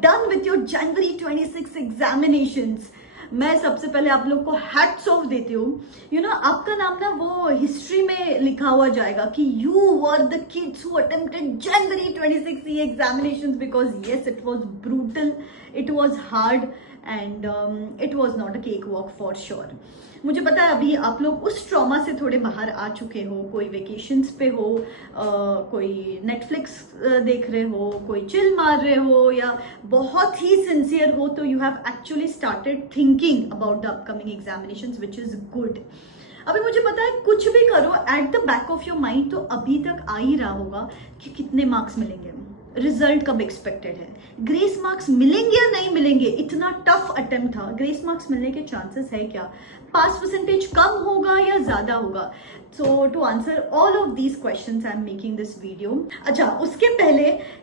Done with your January 26 examinations. मैं सबसे पहले आप लोग को हैट्स ऑफ देती हूँ। आपका नाम ना वो हिस्ट्री में लिखा हुआ जाएगा कि you were the kids who attempted January 26 examinations, because yes it was brutal, it was hard and it was not a cake walk for sure. मुझे पता है अभी आप लोग उस ट्रॉमा से थोड़े बाहर आ चुके हो, कोई वेकेशंस पे हो, कोई नेटफ्लिक्स देख रहे हो, कोई चिल मार रहे हो, या बहुत ही सिंसियर हो, तो you have actually started thinking about the upcoming examinations, which is good. अभी मुझे पता है कुछ भी करो at the back of your mind तो अभी तक आ ही रहा होगा कि कितने मार्क्स मिलेंगे, रिजल्ट कब एक्सपेक्टेड है, ग्रेस मार्क्स मिलेंगे या नहीं मिलेंगे, इतना टफ अटेम्प्ट था, ग्रेस मार्क्स मिलने के चांसेस है क्या, पास परसेंटेज कम होगा या ज्यादा होगा। So to answer all of these questions I am making this video. अच्छा, उसके पहले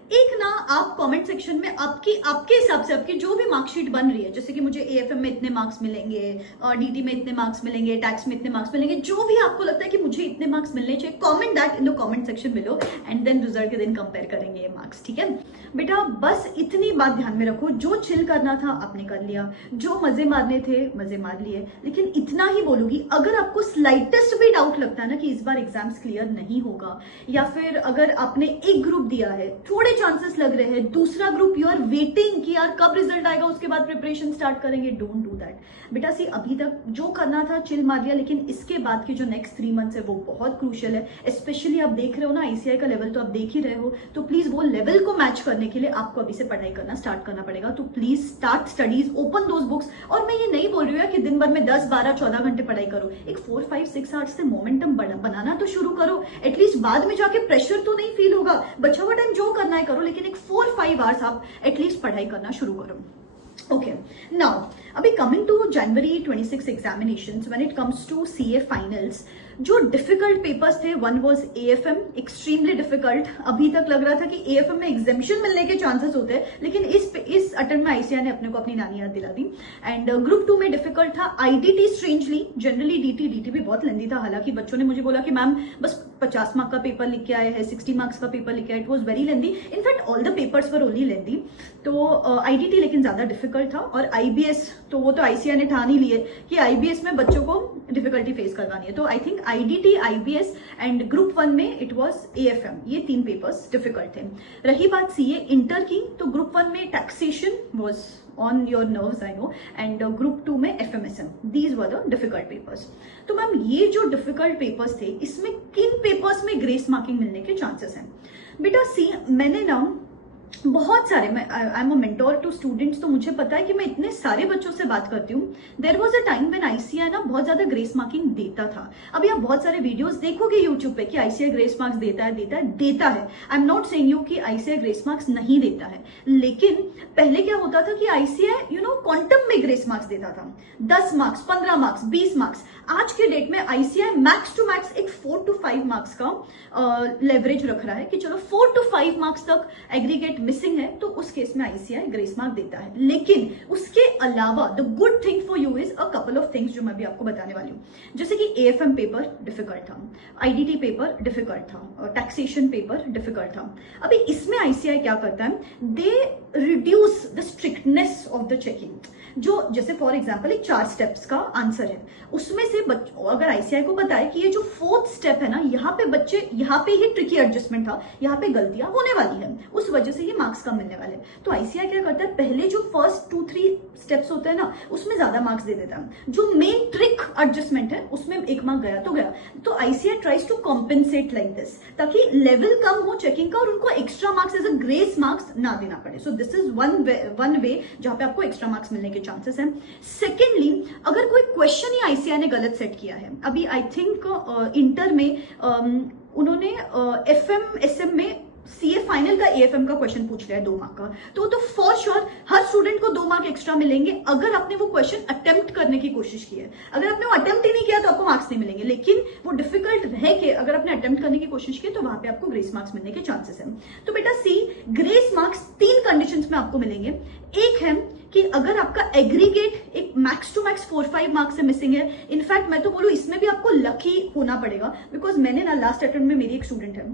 एक ना आप कमेंट सेक्शन में आपके हिसाब से आपकी जो भी मार्कशीट बन रही है, जैसे कि मुझे एएफएम में इतने मार्क्स मिलेंगे, डीटी में इतने मार्क्स मिलेंगे, टैक्स में इतने मार्क्स मिलेंगे, जो भी आपको लगता है कि मुझे इतने मार्क्स मिलने चाहिए, comment that in the comment section below and then result के दिन कंपेयर करेंगे ये मार्क्स। ठीक है बेटा, बस इतनी बात ध्यान में रखो, जो चिल करना था आपने कर लिया, जो मजे मारने थे मजे मार लिए, लेकिन इतना ही बोलूंगी, अगर आपको स्लाइटेस्ट भी डाउट लगता है ना कि इस बार एग्जाम्स क्लियर नहीं होगा, या फिर अगर आपने एक ग्रुप दिया है, थोड़े चांसेस लग रहे हैं, दूसरा ग्रुप यू आर वेटिंग कि यार कब रिजल्ट आएगा उसके बाद प्रिपरेशन स्टार्ट करेंगे, डोंट डू दैट बेटा। सी अभी तक जो करना था चिल मार लिया, लेकिन इसके बाद के जो नेक्स्ट 3 मंथ्स है वो बहुत क्रूशियल है। स्पेशली आप देख रहे हो ना आईसीआई का लेवल, तो आप देख ही रहे हो, तो प्लीज वो लेवल को मैच करने के लिए आपको अभी से पढ़ाई करना स्टार्ट करना पड़ेगा। तो please start studies, open those books. और मैं ये नहीं बोल रही हूँ कि दिन भर में 10, 12, 14 घंटे पढ़ाई करो, एक 4, 5, 6 आवर्स से मोमेंटम बनाना तो शुरू करो, एटलीस्ट बाद में जाके प्रेशर तो नहीं फील होगा। बचा हुआ टाइम जो करना है करो, लेकिन एक 4-5 आवर्स आप एटलीस्ट पढ़ाई करना शुरू करो। Okay, now अभी coming to January 26 examinations, when it comes to CA finals, जो डिफिकल्ट पेपर्स थे, one was AFM, extremely difficult. अभी तक लग रहा था कि AFM में एग्जेम्पशन मिलने के चांसेस होते हैं, लेकिन इस अटेम्प्ट में आईसीआई ने अपने को अपनी नानी याद दिला दी। एंड ग्रुप 2 में डिफिकल्ट था IDT, स्ट्रेंजली, जनरली DT भी बहुत लेंदी था। हालांकि बच्चों ने मुझे बोला कि मैम बस 50 मार्क का पेपर लिख के आए हैं, 60 मार्क्स का पेपर लिख के आए, it was very lengthy, in fact all the papers were only lengthy. तो IDT लेकिन ज्यादा डिफिकल्ट था, और IBS तो वो तो आईसीआई ने ठान ही लिए कि IBS में बच्चों को डिफिकल्टी फेस करवानी है। तो I think IDT, IBS and group 1 में इट वाज AFM, ये 3 पेपर्स डिफिकल्ट थे। रही बात CA इंटर की, तो ग्रुप 1 में taxation was on your nerves I know, and group 2 में FMSM, these were the difficult papers. तो मैम ये जो डिफिकल्ट पेपर्स थे, इसमें किन पेपर्स में ग्रेस मार्किंग मिलने के चांसेस हैं? बेटा सी, मैंने ना बहुत सारे, मैं I am a mentor to students, तो मुझे पता है कि मैं इतने सारे बच्चों से बात करती हूँ। There was a time when ICAI ना बहुत ज्यादा ग्रेस मार्किंग देता था। अभी आप बहुत सारे वीडियोस देखोगे यूट्यूब पे कि आईसीआई ग्रेस मार्क्स देता है। I am not saying you कि आईसीआई ग्रेस मार्क्स नहीं देता है, लेकिन पहले क्या होता था कि आईसीआई क्वांटम में ग्रेस मार्क्स देता था, 10 मार्क्स, 15 मार्क्स, 20 मार्क्स। आज के डेट में आईसीआई मैक्स टू मैक्स एक 4 to 5 मार्क्स का लेवरेज रख रहा है कि चलो 4 to 5 मार्क्स तक एग्रीगेट मिसिंग है, तो उस केस में आईसीआई ग्रेस मार्क देता है। लेकिन उसके अलावा the good thing for you is a couple of things जो मैं भी आपको बताने वाली हूँ, जैसे कि AFM पेपर डिफिकल्ट था, IDT पेपर डिफिकल्ट था, टैक्सेशन पेपर डिफिकल्ट था। अभी इसमें आईसीआई क्या करता है, they reduce the strictness of the checking. जो जैसे फॉर एग्जाम्पल एक 4 स्टेप्स का आंसर है, उसमें से अगर आईसीआई को पता है कि ये जो 4th स्टेप है ना, यहाँ पे ही ट्रिकी एडजस्टमेंट था, यहाँ पे गलतियां होने वाली है, उस वजह से ये मार्क्स कम मिलने वाले। तो आईसीआई क्या करता है, पहले जो फर्स्ट 2-3 स्टेप्स होते हैं ना, उसमें ज्यादा मार्क्स दे देता है, जो मेन ट्रिक एडजस्टमेंट है उसमें 1 मार्क गया तो गया। तो ICAI tries to compensate like this, ताकि लेवल कम हो चेकिंग का और उनको extra marks as a grace marks ना देना पड़े। So this is one way जहां पे आपको एक्स्ट्रा मार्क्स मिलने के चांसेस हैं। सेकेंडली, अगर कोई क्वेश्चन ही आईसीआई ने गलत सेट किया है, अभी आई थिंक इंटर में उन्होंने FMSM में CA फाइनल का AFM का क्वेश्चन पूछ लिया है 2 मार्क का, तो फॉर श्योर हर स्टूडेंट को 2 मार्क एक्स्ट्रा मिलेंगे अगर आपने वो क्वेश्चन अटेम्प्ट करने की कोशिश की है। अगर आपने वो अटेम्प्ट ही नहीं किया तो आपको मार्क्स नहीं मिलेंगे, लेकिन वो डिफिकल्ट रह के अगर आपने अटेम्प्ट करने की कोशिश की तो वहां पे आपको ग्रेस मार्क्स मिलने के चांसेस हैं। तो बेटा सी, ग्रेस मार्क्स 3 कंडीशंस में आपको मिलेंगे। एक है कि अगर आपका एग्रीगेट एक मैक्स टू मैक्स 4-5 मार्क्स से मिसिंग है, इनफैक्ट मैं तो बोलूं इसमें भी आपको लकी होना पड़ेगा, बिकॉज मैंने ना लास्ट अटेम्प्ट में मेरी एक स्टूडेंट है,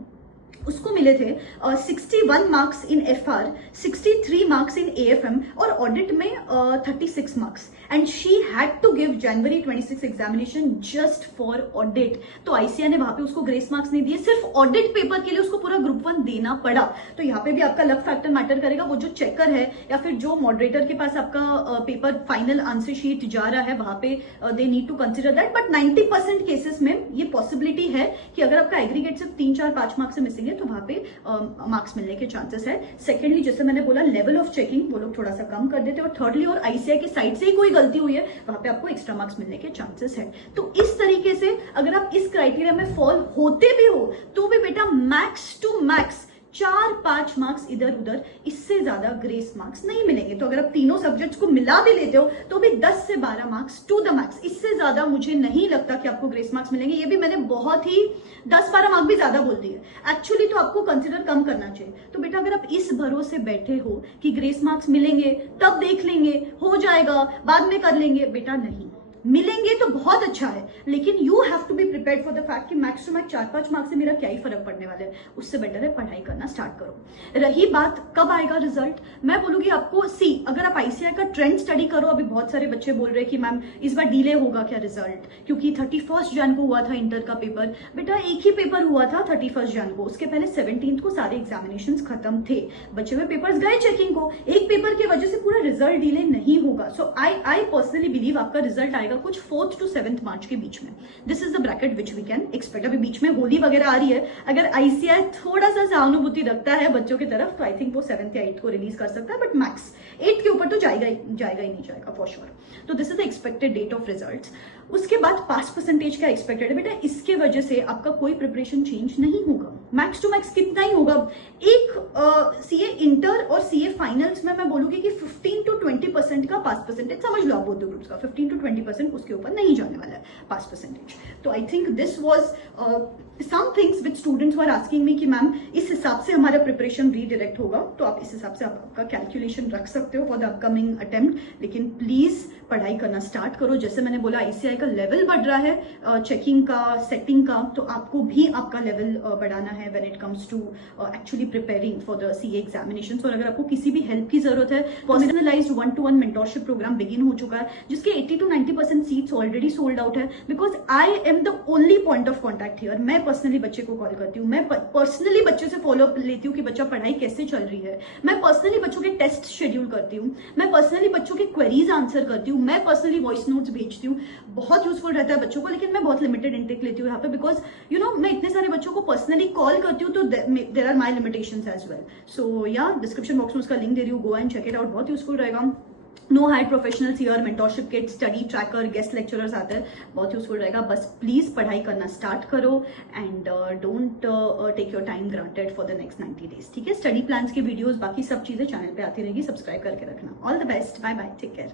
उसको मिले थे 61 marks in FR, 63 marks in AFM और ऑडिट में 36 marks, and she had to give January 26 examination just for audit. तो ICAI ने वहां पे उसको ग्रेस मार्क्स नहीं दिए, सिर्फ ऑडिट पेपर के लिए उसको पूरा ग्रुप 1 देना पड़ा। तो यहाँ पे भी आपका लक फैक्टर मैटर करेगा। वो जो चेकर है या फिर जो मॉडरेटर के पास आपका पेपर फाइनल आंसर शीट जा रहा है, वहां पे they need to consider that. But 90% cases में ये पॉसिबिलिटी है कि अगर आपका एग्रीगेट सिर्फ 3, 4, 5 मार्क्स से मिसिंग है तो वहां पे मार्क्स मिलने के चांसेस है। सेकेंडली, जैसे मैंने बोला, लेवल ऑफ चेकिंग वो लोग थोड़ा सा कम कर देते हैं। और थर्डली, और ICAI की साइड से ही कोई गलती हुई है, वहां पे आपको एक्स्ट्रा मार्क्स मिलने के चांसेस है। तो इस तरीके से अगर आप इस क्राइटेरिया में फॉल होते भी हो तो भी बेटा मैक्स टू मैक्स 4-5 मार्क्स इधर उधर, इससे ज्यादा ग्रेस मार्क्स नहीं मिलेंगे। तो अगर आप तीनों सब्जेक्ट्स को मिला भी लेते हो तो भी 10 से 12 मार्क्स टू द मैक्स, इससे ज्यादा मुझे नहीं लगता कि आपको ग्रेस मार्क्स मिलेंगे। ये भी मैंने बहुत ही 10-12 मार्क्स भी ज्यादा बोल दिए, एक्चुअली तो आपको कंसिडर कम करना चाहिए। तो बेटा अगर आप इस भरोसे बैठे हो कि ग्रेस मार्क्स मिलेंगे, तब देख लेंगे, हो जाएगा, बाद में कर लेंगे, बेटा नहीं मिलेंगे तो बहुत अच्छा है, लेकिन you have to be prepared for the fact कि मैक्स टू मैक्स 4-5 मार्क्स से मेरा क्या ही फर्क पड़ने वाला है। उससे बेटर है पढ़ाई करना स्टार्ट करो। रही बात कब आएगा रिजल्ट, मैं बोलूंगी आपको अगर आप ICAI का ट्रेंड स्टडी करो, अभी बहुत सारे बच्चे बोल रहे हैं कि मैम इस बार डिले होगा क्या रिजल्ट, क्योंकि 31 जन को हुआ था इंटर का पेपर। बेटा एक ही पेपर हुआ था 31 जन को, उसके पहले 17 को सारे एग्जामिनेशन खत्म थे, बचे हुए पेपर्स गए चेकिंग को। एक पेपर की वजह से पूरा रिजल्ट डिले नहीं होगा। सो आई पर्सनली बिलीव आपका रिजल्ट आएगा कुछ 4th to 7th मार्च के बीच में। This is the bracket which we can expect. अभी बीच में होली वगैरह आ रही है, अगर ICAI थोड़ा सा सहानुभूति रखता है बच्चों की तरफ तो आई थिंक वो 7th या 8th को रिलीज कर सकता है, बट मैक्स 8th के ऊपर तो जाएगा ही नहीं जाएगा फॉर श्योर। तो this is the expected date of results. उसके बाद पास परसेंटेज क्या एक्सपेक्टेड है बेटा, इसके वजह से आपका कोई प्रिपरेशन चेंज नहीं होगा। मैक्स टू मैक्स कितना ही होगा, एक CA इंटर और CA फाइनल्स में मैं बोलूंगी कि 15 to 20% का पास परसेंटेज समझ लो आप बोथ ग्रुप्स का, 15 to 20%, उसके ऊपर नहीं जाने वाला है पास परसेंटेज। तो I think this was some things which students were asking me कि मैम इस हिसाब से हमारा प्रिपरेशन रीडायरेक्ट होगा, तो आप इस हिसाब से आपका कैलकुलेशन रख सकते हो फॉर द अपकमिंग अटेम्प्ट। लेकिन प्लीज पढ़ाई करना स्टार्ट करो। जैसे मैंने बोला ICAI का लेवल बढ़ रहा है चेकिंग का, सेटिंग का, तो आपको भी आपका लेवल बढ़ाना है when it comes to actually preparing for the CA examination. और अगर आपको किसी भी हेल्प की जरूरत है, personalised 1-to-1 mentorship programme begin हो चुका है, जिसके 80 to 90% seats already sold out है, because I am the only point of contact here. मैं पर्सनली बच्चे को कॉल करती हूँ, मैं पर्सनली बच्चे से फॉलोअप लेती हूँ कि बच्चा पढ़ाई कैसे चल रही है, मैं पर्सनली बच्चों के टेस्ट शेड्यूल करती हूँ, मैं पर्सनली बच्चों के क्वेरीज आंसर करती हूँ, मैं पर्सनली वॉइस नोट्स भेजती हूँ। बहुत यूजफुल रहता है बच्चों को, लेकिन मैं बहुत लिमिटेड इंटेक लेती हूँ यहाँ पे, बिकॉज मैं इतने सारे बच्चों को पर्सनली कॉल करती हूँ, तो there are my limitations as well. So yeah description box में उसका लिंक दे रही हूँ, go and check it out, बहुत यूजफुल रहेगा। No hire professionals here, mentorship kit, study tracker, guest lecturers आते हैं, बहुत यूजफुल रहेगा। बस प्लीज पढ़ाई करना स्टार्ट करो and don't take your time granted for the next 90 days. ठीक है, स्टडी प्लान्स के वीडियोस, बाकी सब चीजें चैनल पे आती रहेगी, सब्सक्राइब करके रखना। All the best, bye bye, take care.